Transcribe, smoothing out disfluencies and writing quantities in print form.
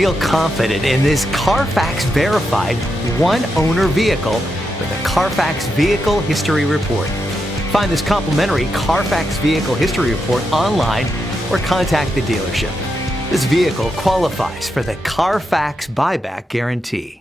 Feel confident in this Carfax verified one-owner vehicle with a Carfax Vehicle History Report. Find this complimentary Carfax Vehicle History Report online or contact the dealership. This vehicle qualifies for the Carfax Buyback Guarantee.